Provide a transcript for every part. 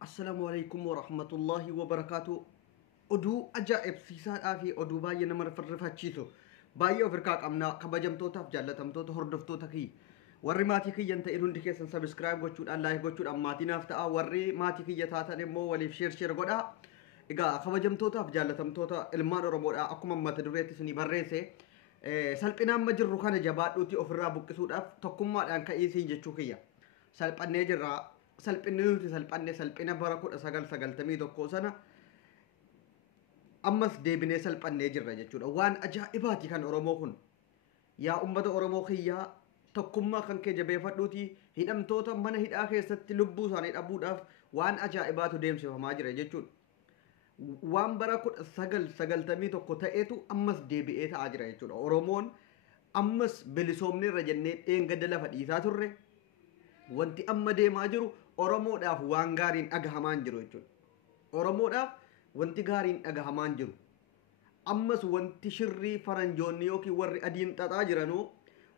Assalamualaikum warahmatullahi wabarakatuh. Oduu ajaa'ibsiisaadhaa fi oduu baay'ee nama rifachiisu baay'ee of hirkaa qabna. Kabajamtootaaf jaallatamtoota hordoftoota kiyya warri maatii kiyyan ta'e hundi keessan sabiskiraayib gochuudhaan laayik gochuudhaan maatiinaaf ta'a. Warri maatii kiyya taatan immoo waliif sheer godhaa. Egaa kabajamtootaaf jaallatamtoota ilmaan Oromoodhaa akkuma mata dureetti isinii barreesse salphinaan ma jirru kana jabaadhuuti ofirraa buqqisuudhaaf tokkummaadhaan ka'ii jechuu kiyya. Salphannee jirra. Salphinni nuti salphina bara 1991 sana ammas deebinee salphannee jirra jechuudha. Waan ajaa'ibaati kan Oromoo kun. Yaa ummata Oromoo kiyyaa tokkummaa kan kee jabeeffadhuuti hidhamtoota mana hidhaa keessatti lubbuu isaanii dhabuudhaaf waan ajaa'ibaatu deemsifamaa jira jechuudha. Waan bara 1991 ta'etu ammas deebi'ee ta'aa jira jechuudha. Oromoon ammas bilisoomni irra jennee dheengadda lafa dhiisaa turre. Wanti amma deemaa jiru Oromoodhaaf waan gaariin dhagahamaan jiru jechuudha. Oromoodhaaf wanti gaariin dhagahamaan jiru. Ammas wanti shirrii faranjoonni yookiin warri adiin xaxaa jiranuu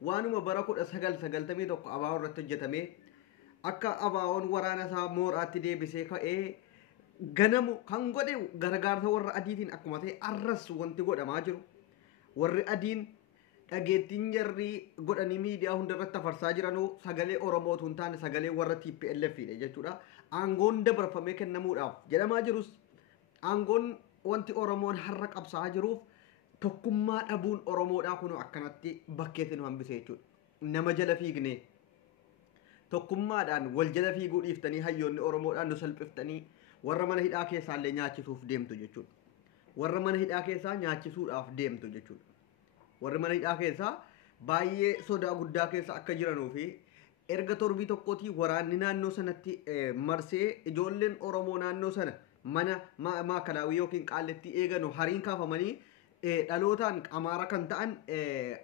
waanuma bara 1991 abaa'oo irratti hojjetamee akka abaa'oon waraana isaa mooraatti deebisee ka'ee ganamu kan godhe gargaarsa warra adiitiin akkuma ta'e arras wanti godhamaa jiru. Warri adiin dhageettiin jarri godhanii miidiyaa hundarratti afarsaa jiranuu sagalee Oromootu hin taane sagalee warra TPLFidha jechuudha. Aangoon dabarfamee kennamuudhaaf jedhamaa jirus aangoon wanti Oromoon har'a qabsaa jiruuf tokkummaa dhabuun Oromoodhaa kun akkanatti bakkeetti nu hambise jechuudha. Nama jala fiigne tokkummaadhaan wal jala fiiguu dhiiftanii hayyoonni Oromoodhaan nu salphiftanii warra mana hidhaa keessaallee nyaachisuuf deemtu jechuudha. Warra mana hidhaa keessaa nyaachisuudhaaf deemtu jechuudha. Warri mana hidhaa keessaa baay'ee sodaa guddaa keessa akka jiranuu fi erga torbii tokkootii waraanni naannoo sanatti marsee ijoolleen Oromoo naannoo sana mana maakalaawii yookiin qaalletti eeganu hariin kaafamanii dhalootaan Amaara kan ta'an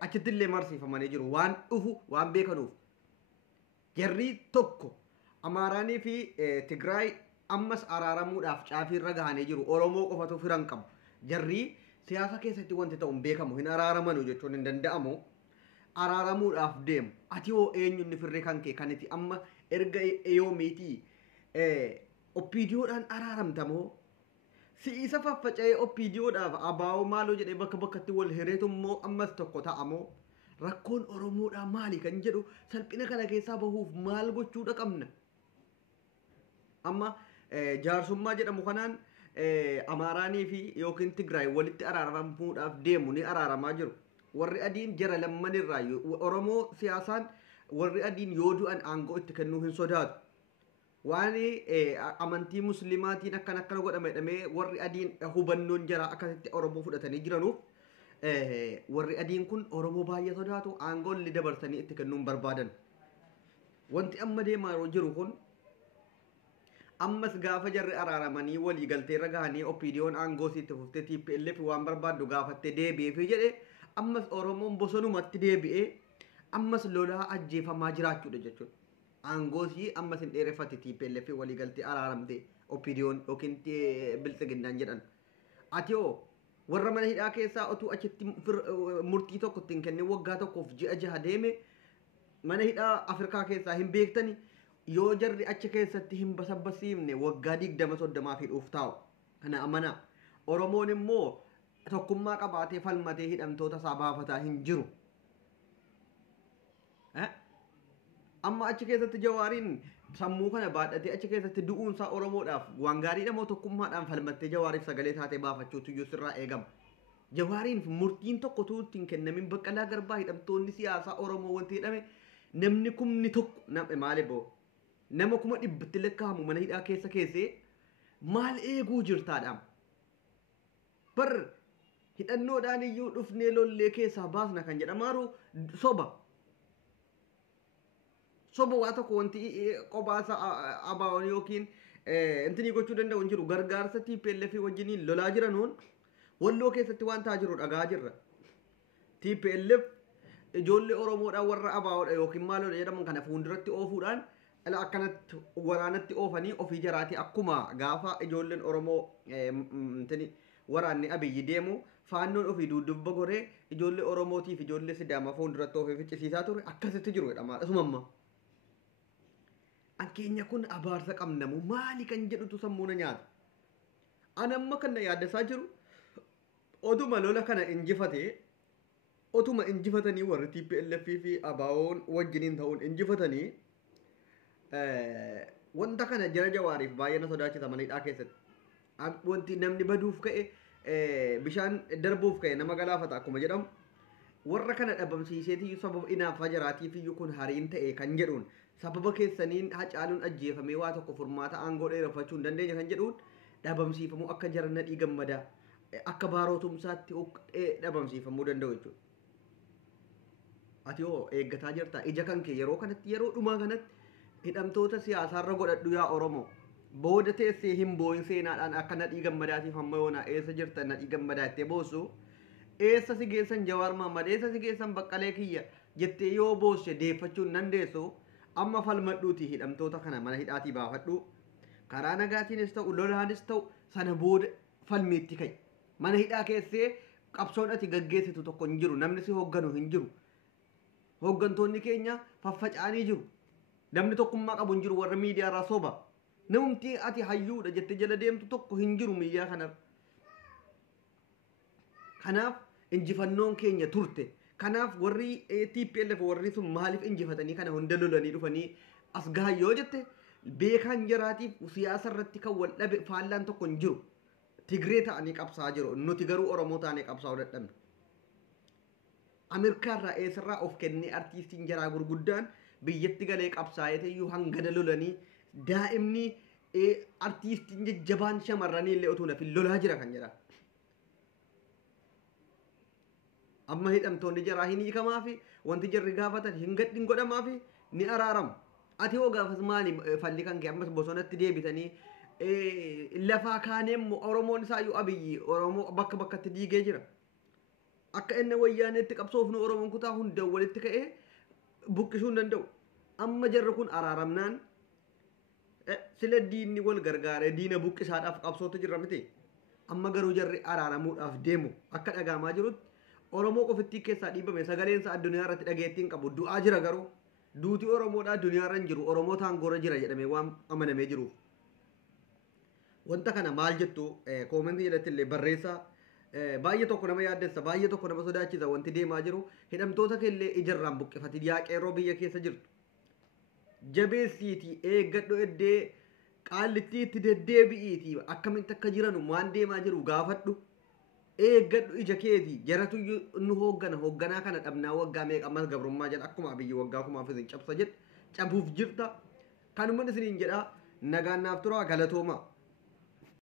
achitti illee marsiifamanii jiru waan dhufu waan beekanuuf. Jarri tokko Amaaraanii fi Tigraay ammas araaramuudhaaf caafiirra gahanii jiru. Oromoo qofatu firan qabu. Jarri siyaasa keessatti wanti ta'uun beekamu hin araaramanu jechuun hin danda'amu. Araaramuudhaaf deemu. Ati hoo eenyuun firree kan kee kan itti amma erga yoomiitii oppiidiyoodhaan araaramtamoo si'isa faffaca'ee oppiidiyoodhaaf abaa'oo maaloo jedhee bakka bakkatti wal hireetu immoo ammas tokko ta'amoo rakkoon Oromoodhaa maali kan jedhu salphina kana keessaa bahuuf maal gochuudha qabna. Amma jaarsummaa jedhamu kanaan Amaaraanii fi yookiin Tigraay walitti araaramuudhaaf deemu ni araaramaa jiru. Warri adiin jara lammanirraa Oromoo siyaasaan warri adiin yoo du'an aangoo itti kennuu hin sodaatu. Waan amantii muslimaatiin akkana godhame jedhamee warri adiin hubannoon jara akkasitti Oromoo fudhatanii jiranuuf warri adiin kun Oromoo baay'ee sodaatu aangoon li dabarsanii itti kennuun barbaadan. Wanti amma deemaa jiru kun ammas gaafa jarri araaramanii walii galteerra gahanii oppiidiyoon aangoo sitti fuftee TPLF waan barbaaddu gaafattee deebi'eefi jedhe ammas Oromoon bosonumatti deebi'ee ammas lolaa ajjeefamaa jiraachuudha jechuudha. Aangoosii ammas hin dheereffate TPLF walii galtee araaramte oppiidiyoon yookiin biltsiginnaan jedhan. Ati hoo warra mana hidhaa keessaa otuu achitti murtii tokko ittiin kennee waggaa tokkoof ji'a jaha deeme mana hidhaa Afrikaa keessaa hin beektani. Yoo jarri achi keessatti hin basabbasiifne waggaa 20-30 hidhuuf taa'u. Kana amanaa. Oromoon immoo tokkummaa qabaatee falmatee hidhamtoota isaa baafataa hin jiru. Amma achi keessatti Jawaariin sammuu kana baadhatee achi keessatti du'uunsaa Oromoodhaaf waan gaariidha moo tokkummaadhaan falmattee Jawaariif sagalee taatee baafachuutu iyyuu sirraa eegama. Jawaariin murtiin tokkotu ittiin kennamin Baqqalaa Garbaa hidhamtoonni siyaasaa Oromoo wanti jedhame namni kumni tokko maali boo? Nama kuma dhibbatti lakkaa'amu mana hidhaa keessee maal eeguu jirtaadhaam? Bar hidhannoodhaan iyyuu dhufnee lollee keessaa baasna kan jedhamaaru soba. Soba waa tokko wanti qobaasa abaa'oon yookiin intinii gochuu danda'u hin jiru. Gargaarsa TPLF wajjiniin lolaa jiranuun Walloo keessatti waan ta'aa jiru dhagaa jirra. TPLF ijoollee Oromoodhaan warra abaa'oodha yookiin maaloodha jedhaman kana fuulduratti oofuudhaan akkanatti waraanatti oofanii ofii jaraati akkuma gaafa ijoolleen Oromoo waraanni Abiyyi deemu faannoon ofii dudubba goree ijoollee Oromootiif ijoollee Sidaamaa fuulduratti oofee ficcisiisaa ture akkasitti jiru jedhama. Asumamma keenya kun abaarsa qabnamu maali kan jedhutu sammuu na nyaata. Anamma kan na yaadasaa jiru oduma lola kana injifatee otuma injifatanii warri TPLF fi ABO'n wajjiniin ta'uun injifatanii wanta kana jara jawaariif baay'ee na sodaachisa manidhaa keessatti. Wanti namni baduuf ka'e bishaan darbuuf ka'e nama galaafata akkuma jedhamu. Warra kana dhabamsiiseetiyyuu sababa inaaffaa jaraatiifiyyuu kun hariin ta'e kan jedhuun sababa keessaniin Hacaaluun ajjeefamee waa tokko furmaata aangoo dheereffachuu hin dandeenya kan jedhuun dhabamsiifamuu akka jara nadhii gammadaa akka baarootumsaatti dhabamsiifamuu danda'u jechuudha. Ati hoo eeggataa jirta ija kan kee yeroo kanatti yeroo dhumaa kanatti hidhamtoota siyaasaarra godhadhu yaa Oromoo. Booda teessee hin boo'in seenaadhaan akka nadhii gammadaatiif amma yoona eessa jirta nadhii gammadaa ittee boossu. Eessa si geessan Jawaar Mohaammed eessa si geessan Baqqalee Kiyya jettee yoo boosse deeffachuun dandeessu amma falmadhuuti hidhamtoota kana mana hidhaatii baafadhu. Karaa nagaatiinis ta'u lolaanis ta'u sana booda falmiitti ka'e. Mana hidhaa keessee qabsoon ati gaggeessitu tokko hin jiru namni si hoogganu hin jiru. Hooggantoonni keenya faffaca'anii jiru. Namni tokkummaa qabu hin jiru warra miidiyaarraa soba. Namumti ati hayyuudha jettee jala deemtu tokko hin jiru miidiyaa kanarra. Kanaaf injifannoon keenya turte. Kanaaf warri TPLF warri sun maaliif injifatanii kana hunda lolanii dhufanii as gahan yoo jette beekaan jaraatiif siyaasa irratti kan wal dhabe faallaan tokko hin jiru. Tigree ta'anii qabsaa jiru. Nuti garuu Oromoo ta'anii qabsaa'uu dadhabne. Ameerikaarraa eessarraa of kennee artiistiin jaraa gurguddaan biyyatti galee qabsaa'eetiyyuu hangana lolanii daa'imni artiistiin jajjabaan shamarranii illee utuu nafin lolaa jira kan jedha. Amma hidhamtoonni jaraa hin hiikamaa fi wanti jarri gaafatan hin gadhiin godhamaa fi ni araaramu. Ati hoo gaafas maali falli kan kee ammas bosonatti deebitanii lafaa kaanee Oromoon isaayyuu Abiyyi Oromoo bakka bakkatti diigee jira. Akka inni wayyaaneetti qabsoofnu Oromoon kutaa hundaan walitti ka'ee buqqisuu hin danda'u. Amma jarri kun araaramnaan sila diinni wal gargaaree diina buqqisaadhaaf qabsootu jira miti. Amma garuu jarri araaramuudhaaf deemu akka dhagahamaa jirutti Oromoo qofittii keessaa dhiibame sagaleen isaa addunyaa irratti dhageettiin qabu du'aa jira garuu duuti Oromoodhaa addunyaa irra hin jiru Oromoo taangoorra jira jedhamee waan amanamee jiruuf. Wanta kana maal jettu koomentii jalatti illee barreessaa. Baay'ee tokko nama yaaddessa baay'ee tokko nama sodaachisa wanti deemaa jiru hidhamtoota keellee ijarraan buqqifati yaa qeerroo biyya keessa jirtu. Jabeessiitii eeggadhu eddee qaallittiitti deddeebi'iitii akkamitti akka jiranu waan deemaa jiru gaafadhu. Eeggadhu ija keetii jaratu nu hoogganaa kana dhabnaa waggaa meeqa ammas gabrummaa jedha akkuma Abiyyi waggaa kumaaf isin cabsa jedha cabuuf jirta. Kanuma isiniin jedha nagaan naaf turaa galatooma.